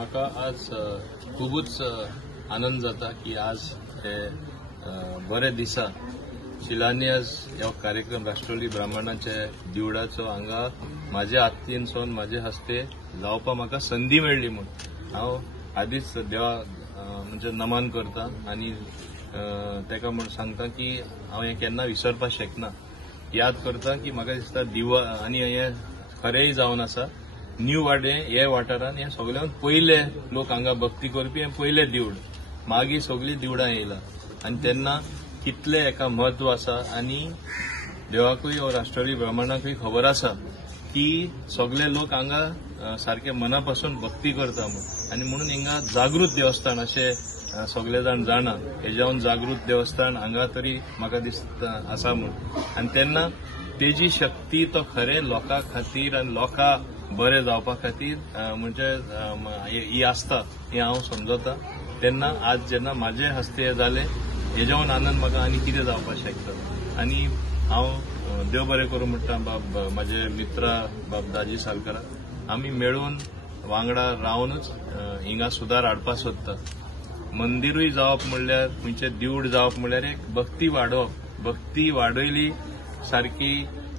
म्हाका आज खूबच आनंद जाता की आज हे बरे दिसा शिलान्यास ह्यो कार्यक्रम राष्ट्रवादी ब्राह्मणाचे दिवडाचो हांगा म्हाज्या हातीनसून म्हाजे हस्ते जावपाक म्हाका संधी मेळ्ळी म्हणून हांव आदीच देवा म्हणजे नमन करता आनी तेका म्हण सांगता की हांव हें केन्ना विसरपाक शकना। याद करता की म्हाका दिसता दिवा आनी हें खरेंय जावन आसा। न्यू वाडे हे वाठारान हे सगळ्यान पयले लोक हांगा भक्ती करपी हें पयले दिवड, मागीर सगळीं दिवडां येयला आनी तेन्ना कितले हेका म्हत्व आसा आनी देवाकूय वा राष्ट्रवादी ब्राह्मणाकूय खबर आसा की सगळे लोक हांगा सारखे मनापासून भक्ती करता म्हणून आनी म्हणून हिंगा जागृत देवस्थान अशें सगळे जाण जाणा। हेज्याहून जागृत देवस्थान हांगा तरी म्हाका दिसता आसा म्हणून आनी तेन्ना तेजी शक्ती तो खरें लोकां खातीर आनी लोकां बरें जावपा खातीर म्हणजे ही आसता हें हांव समजता। तेन्ना आज जेन्ना म्हाजे हस्ते हे जाले हेज्याहून आनंद म्हाका आनी कितें जावपाक शकता। आनी हांव देव बरें करूं म्हणटा बाब म्हाजे मित्र बाब दाजी सालकारा आमी मेळून वांगडा रावनूच हिंगा सुदार हाडपाक सोदता। मंदिरूय जावप म्हणल्यार खंयचें दिवड जावप म्हणल्यार एक भक्ती वाडोवप, भक्ती वाडयली सारकी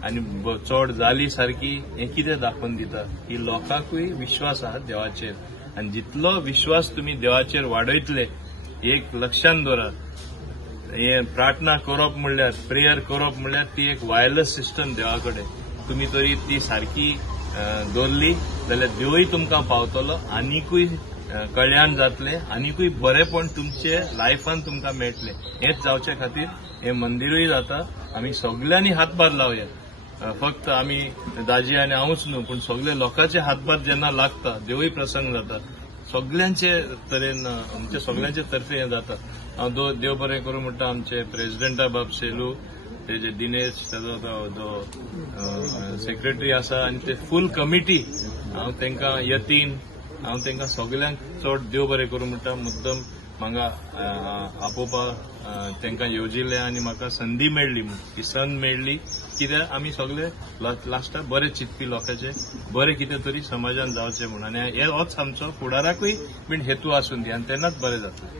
आनी चड जाली सारकी हें कितें दाखोवन दिता की लोकांकूय विश्वास आसा देवाचेर आनी जितलो विश्वास तुमी देवाचेर वाडयतले एक लक्षांत दवरात हें प्रार्थना करप म्हणल्यार प्रेयर करप म्हणल्यार ती एक वायरलेस सिस्टम देवा कडेन तुमी तरी ती सारकी दवरली जाल्यार देवूय तुमकां पावतलो आनीकूय कल्याण जातले आनीकूय बरेपण तुमचे लायफान तुमकां मेळटले। हेंच जावचे खातीर हें मंदिरूय जाता। आमी सगळ्यांनी हातभार लावया, फक्त आमी दाजी आनी हांवूच न्हू पूण सगळे लोकांचे हातभार जेन्ना लागता देवूय प्रसन्न जाता। सगळ्यांचे तरेन आमचे सगळ्यांचे तर्फे हें जाता। हांव देव बरें करूं म्हणटा आमचे प्रेसिडेंटा बाब सेलू तेजे दिनेश तेजो जो सेक्रेटरी आसा आनी ते फूल कमिटी हांव तांकां यतीन हांव तांकां सगळ्यांक चड देव बरें करूं म्हणटा। मुद्दम म्हाका आपोवपाक तांकां येवजिल्लें आनी म्हाका संदी मेळ्ळी ही संद मेळ्ळी कित्याक आमी सगळे लास्टाक बरे चिंतपी लोकांचे बरें कितें तरी समाजान जावचें म्हणून आनी होच आमचो फुडाराकूय बीन हेतू आसून दी आनी तेन्नाच बरें जातलें।